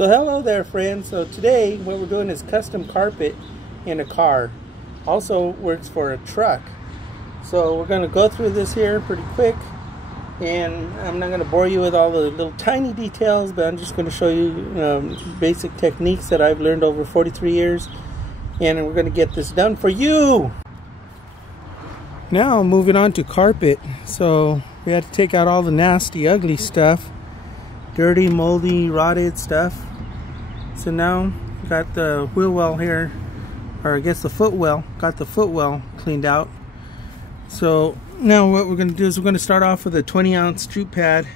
So hello there friends. So today what we're doing is custom carpet in a car. Also works for a truck. So we're going to go through this here pretty quick, and I'm not going to bore you with all the little tiny details, but I'm just going to show you basic techniques that I've learned over 43 years, and we're going to get this done for you. Now moving on to carpet. So we had to take out all the nasty ugly stuff, dirty, moldy, rotted stuff. So now got the wheel well here, or I guess the footwell, got the footwell cleaned out. So now what we're going to do is we're going to start off with a 20-ounce jute pad.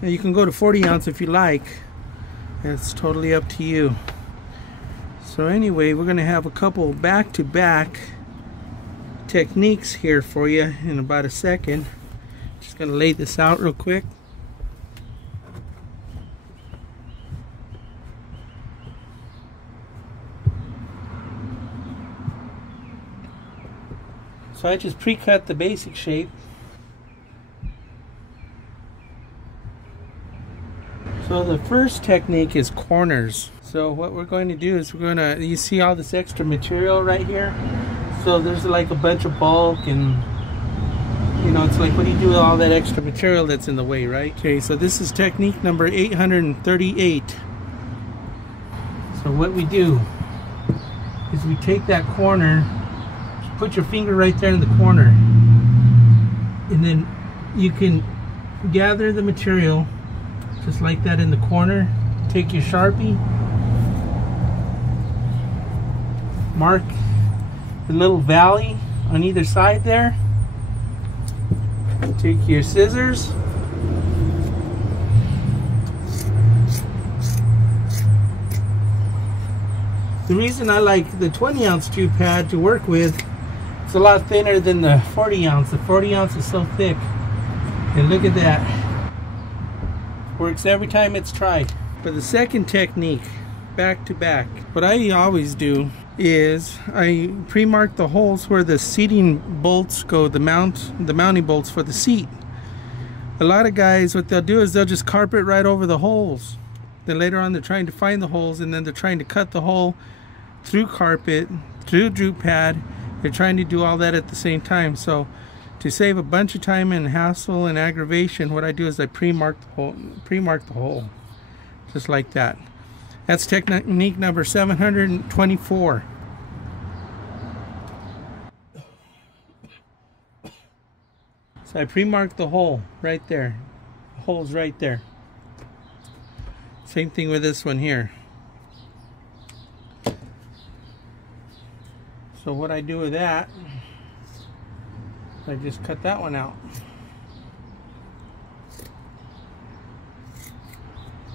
Now you can go to 40 ounce if you like. It's totally up to you. So anyway, we're going to have a couple back-to-back techniques here for you in about a second. Just going to lay this out real quick. So I just pre-cut the basic shape. So the first technique is corners. So what we're going to do is we're going to, you see all this extra material right here? So there's like a bunch of bulk, and you know, it's like, what do you do with all that extra material that's in the way, right? Okay, so this is technique number 838. So what we do is we take that corner, put your finger right there in the corner, and then you can gather the material just like that in the corner. Take your Sharpie, mark the little valley on either side there. Take your scissors, the reason I like the 20-ounce jute pad to work with, it's a lot thinner than the 40 ounce. The 40 ounce is so thick. And look at that. Works every time it's tried. For the second technique, back to back, what I always do is I pre-mark the holes where the seating bolts go, the mounting bolts for the seat. A lot of guys, what they'll do is they'll just carpet right over the holes. Then later on they're trying to find the holes, and then they're trying to cut the hole through carpet, through jute pad. They're trying to do all that at the same time. So to save a bunch of time and hassle and aggravation, what I do is I pre-mark the hole, just like that. That's technique number 724. So I pre-marked the hole right there. The hole's right there. Same thing with this one here. So what I do with that, I just cut that one out.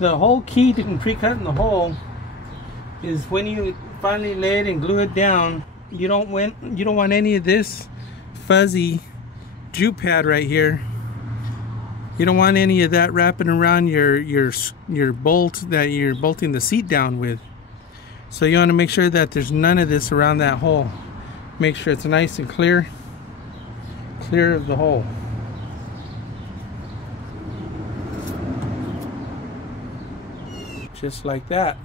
The whole key to pre-cutting the hole is when you finally lay it and glue it down, you don't want any of this fuzzy jute pad right here. You don't want any of that wrapping around your bolt that you're bolting the seat down with. So you want to make sure that there's none of this around that hole. Make sure it's nice and clear of the hole. Just like that.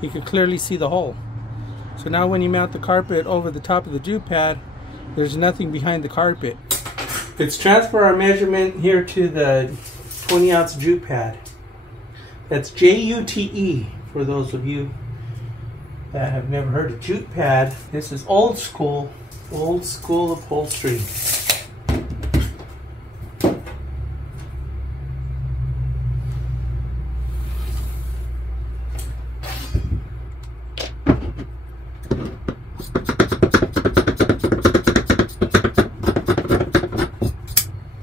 You can clearly see the hole. So now when you mount the carpet over the top of the jute pad, there's nothing behind the carpet. Let's transfer our measurement here to the 20-ounce jute pad. That's Jute for those of you that have never heard of jute pad. This is old school upholstery.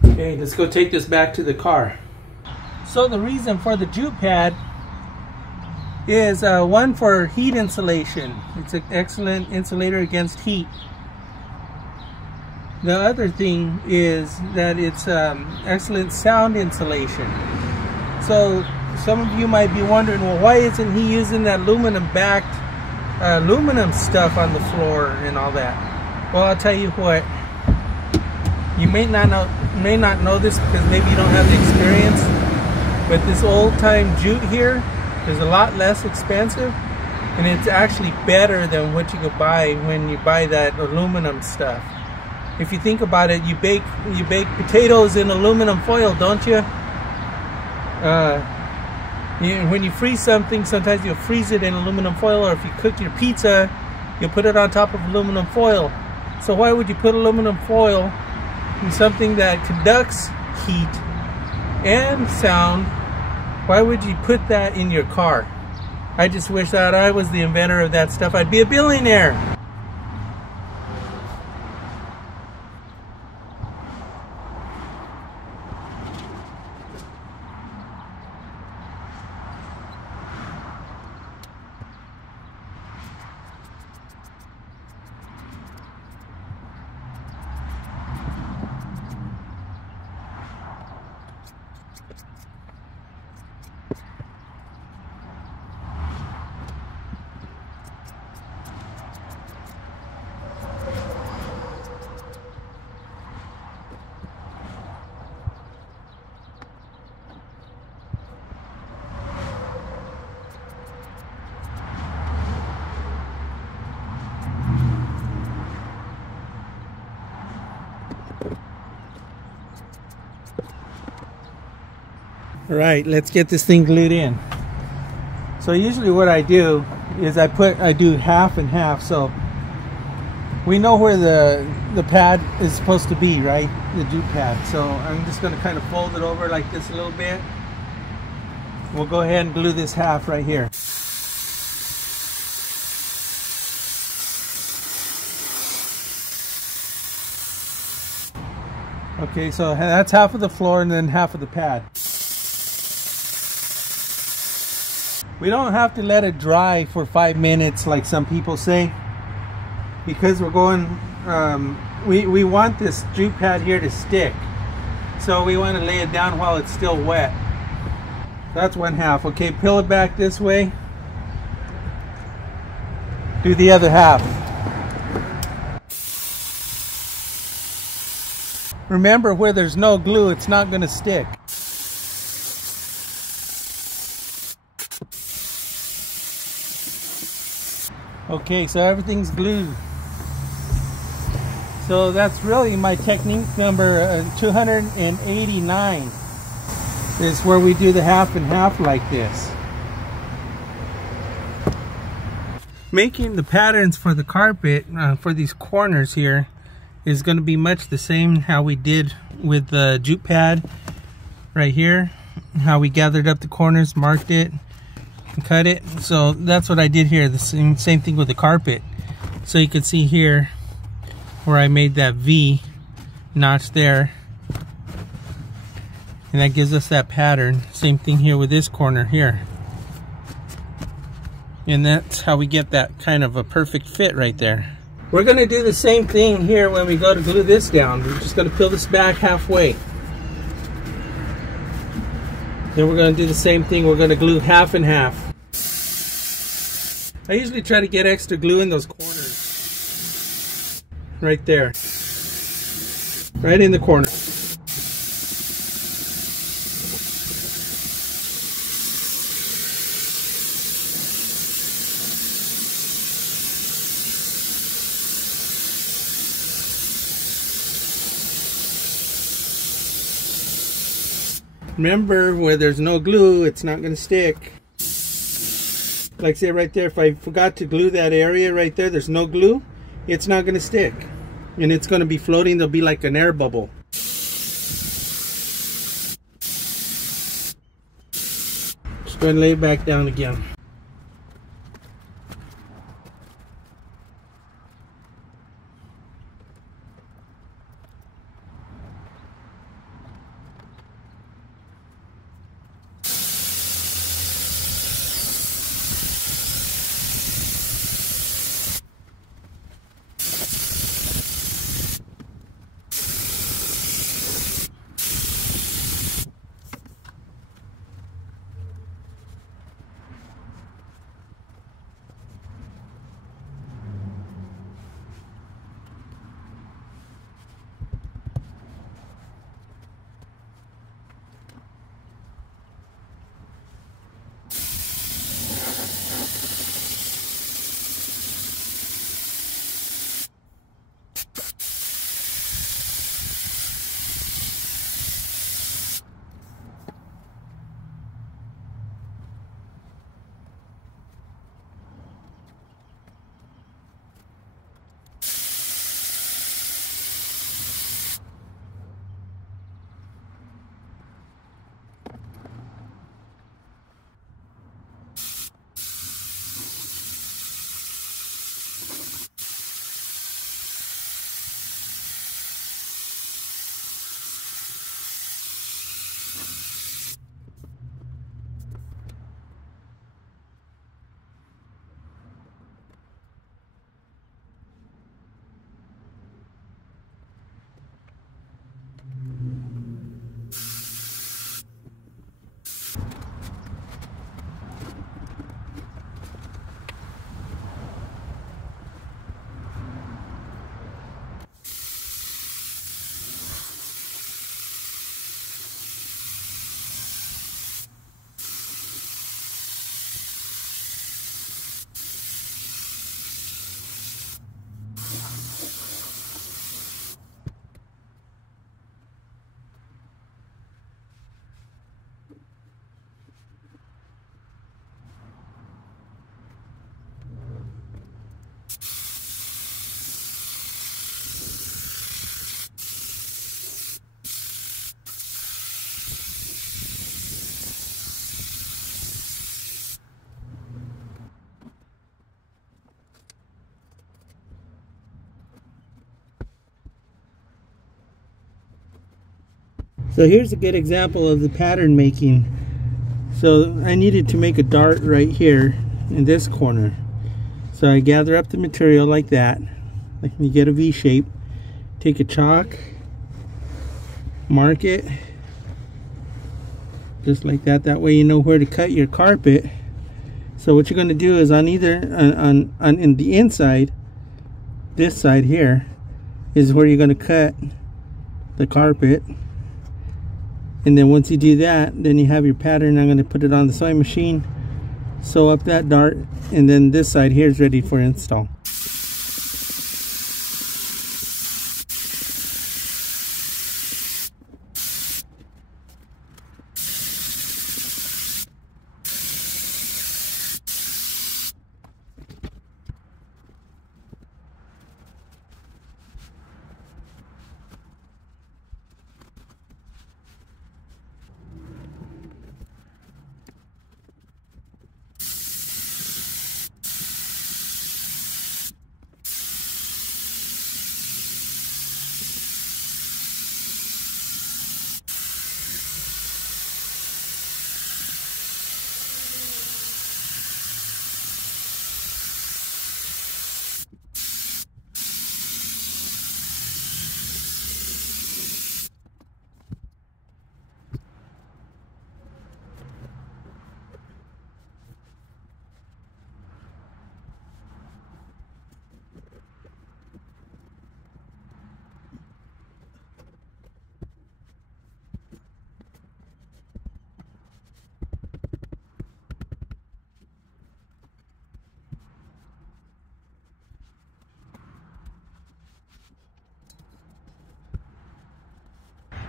Okay, let's go take this back to the car. So the reason for the jute pad is one for heat insulation. It's an excellent insulator against heat. The other thing is that it's excellent sound insulation. So some of you might be wondering, well, why isn't he using that aluminum-backed aluminum stuff on the floor and all that? Well, I'll tell you what. You may not know this because maybe you don't have the experience, but this old-time jute here It's a lot less expensive, and it's actually better than what you could buy when you buy that aluminum stuff. If you think about it, you bake potatoes in aluminum foil, don't you? When you freeze something, sometimes you'll freeze it in aluminum foil, or if you cook your pizza, you'll put it on top of aluminum foil. So why would you put aluminum foil in something that conducts heat and sound? Why would you put that in your car? I just wish that I was the inventor of that stuff. I'd be a billionaire. Alright, let's get this thing glued in. So usually what I do is I do half and half, so we know where the pad is supposed to be, right? The jute pad. So I'm just going to kind of fold it over like this a little bit. We'll go ahead and glue this half right here. Okay, so that's half of the floor and then half of the pad. We don't have to let it dry for 5 minutes like some people say, because we're going, we want this jute pad here to stick. So we want to lay it down while it's still wet. That's one half. Okay, peel it back this way. Do the other half. Remember, where there's no glue, it's not going to stick. Okay, so everything's glued. So that's really my technique number 289. Is where we do the half and half like this. Making the patterns for the carpet, for these corners here, is going to be much the same how we did with the jute pad right here. How we gathered up the corners, marked it, cut it. So that's what I did here. The same thing with the carpet. So you can see here where I made that V notch there, and that gives us that pattern. Same thing here with this corner here, and that's how we get that kind of a perfect fit right there. We're going to do the same thing here when we go to glue this down. We're just going to peel this back halfway. Then we're going to do the same thing. We're going to glue half and half. I usually try to get extra glue in those corners. Right there. Right in the corner. Remember, where there's no glue, it's not going to stick. Like say right there, if I forgot to glue that area right there, there's no glue, it's not going to stick. And it's going to be floating, there'll be like an air bubble. Just go and lay it back down again. So here's a good example of the pattern making. So I needed to make a dart right here in this corner. So I gather up the material like that. Like you get a V shape. Take a chalk, mark it just like that. That way you know where to cut your carpet. So what you're going to do is on either in the inside, this side here is where you're going to cut the carpet. And then once you do that, then you have your pattern. I'm going to put it on the sewing machine, sew up that dart, and then this side here is ready for install.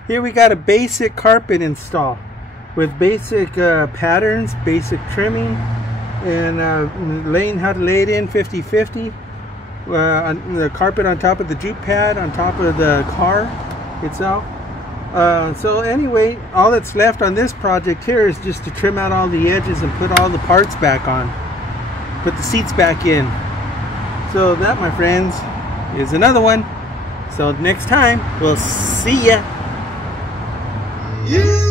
Here we got a basic carpet install with basic patterns, basic trimming, and laying how to lay it in 50-50. The carpet on top of the jute pad on top of the car itself. So anyway, all that's left on this project here is just to trim out all the edges and put all the parts back on. Put the seats back in. So that, my friends, is another one. So next time, we'll see ya. Yeah.